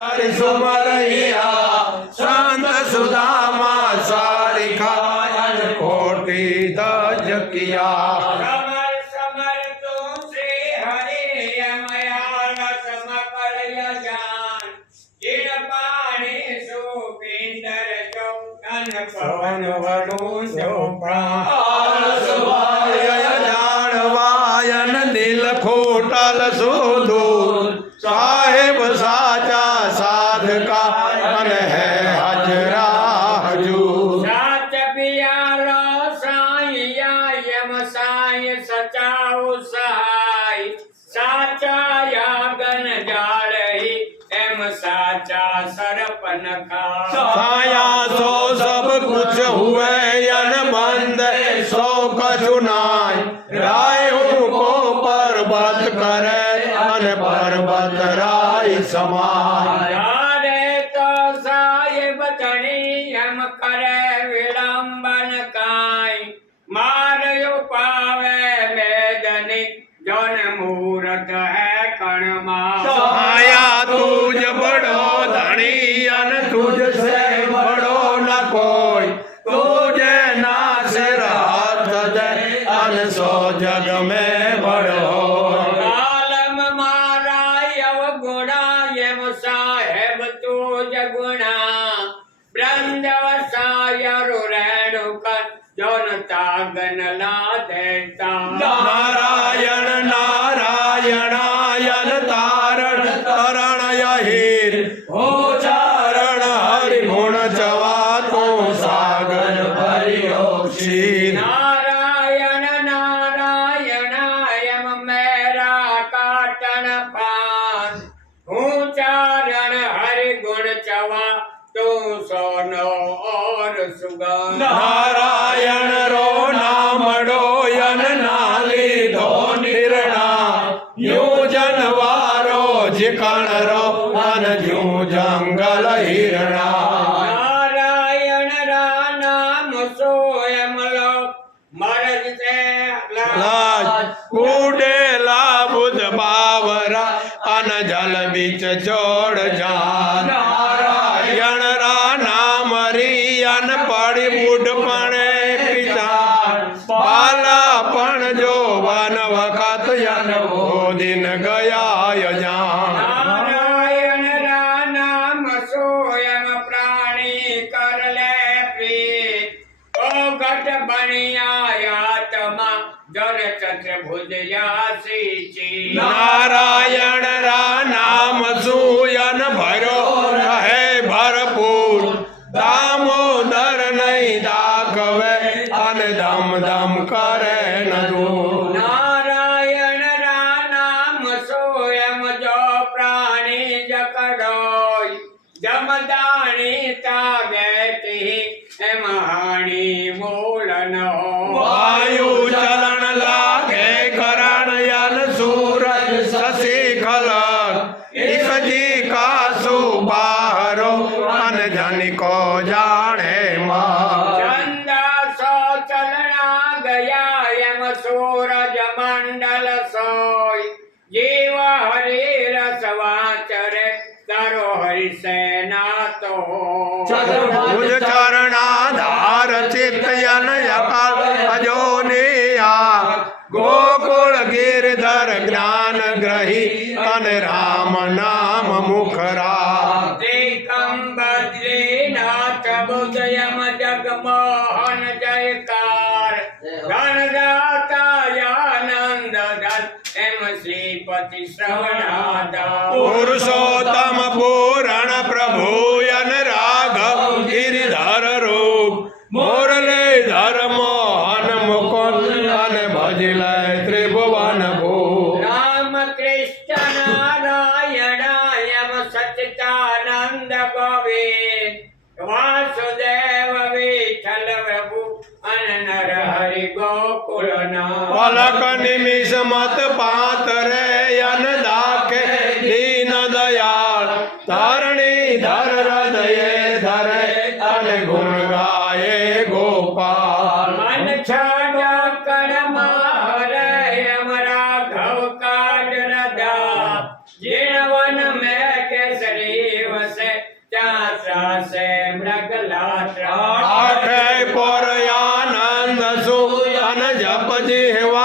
सुमरैया संत सुदामा सारिखा कोटि दज किया। समर समर तू श्री हरि अमयान समकर यजान जिन पाणी सुपिंदर चौकन पवन वरुण जो प्राण जानवायन नील खोटल सुदूर साहेब साचा साधका मन है हजरा हजूर। साच पियारा साईया यम साई सचाऊ सहाय साचा यागन जालही एम साचा सरपन खा। साया सो सब कुछ हुए यन बंद सो कछु नाय राय को पर्वत करे अन पर्वत राय समाय। यारे तो साहिब धनी हम करे विडंबन काय मारयो पावे वेदनी जौन मूरत है कणमा। साया तुझ बड़ो धनी अन तुझ से बड़ो न कोई तुझे ना सिर हाथ दे अन सो जग में बड़ो। आलम मारा यव गुणा यम साहेब तुझ गुणा ब्रंदवसायरु रेणुकर जौन तागन ला देता। नारायण नारायणायन तारण तरण यहीर हो चारण हरि गुण जवा तो सागर भरियो क्षीर। नारायण नारायण यम मेरा काटन पान ऊंचारण हरि गुण चवा तू सोनो और सुगंध। नारायण रो नामड़ो यन नाली धो निरणा यू जनवारो जिकण रो अन जू जंगल हिरणा। नारायण रा नाम सोयम लो मरज से लाज कूडेला बुध बावरा अन जल बीच जोड़ जान। नारायण रा नाम रियन पड़ी बुढ़ पणे पिचान बाला पण जो वन वखत यन वो दिन गया यजान। नारायण रा नाम सोयम प्राणी कर ले प्रीत ओ घट बनिया आत्मा जन चतुर्भुज यासी ची। नारायण रा नाम सुयन भरो रहे भरपूर दामोदर नहीं दाखवे अन दम दम करे न दूर। नारायण रा नाम सोयम जो प्राणी जकड़ोय जमदानी तागती एम हानि मूल न हो। वायु चलन लागे करण यन सूरज शशि खलक इस जी का सुबारो अन जन को जाने मां। चंदा सो चलना गया यम सूरज मंडल सोय जीव हरि रसवाचर करो हरि सेना तो। चतुर्भुज चरणाधार चित यन यकाल अजोनिया गोकुल गिरधर ज्ञान ग्रही अन राम नाम मुखरा। एकम बद्रीनाथ बुध यम जगमोहन जयकार गणदाता आनंद दत्त एम श्रीपति श्रवणादा। पुरुषोत्तम पूरण प्रभु यन राघव गिरिधर रूप मुरलीधर मोहन मुकुंद अन भजले त्रिभुवन भूप। राम कृष्ण नारायण यम सच्चिदानंद गोविंद वासुदेव विठल प्रभु अनर हरि गोकुल नाथ। पलक निमिष मत पात रे यन दाखे दीन दयाल धरणी धर हृदय धरे अन गुण गाये गोपाल। मन छाड़ा कर मार यम राघव काट रदा जिन वन में केसरी મૃગલાટ આઠે પોર આનંદ સુખ અન જપ જીવા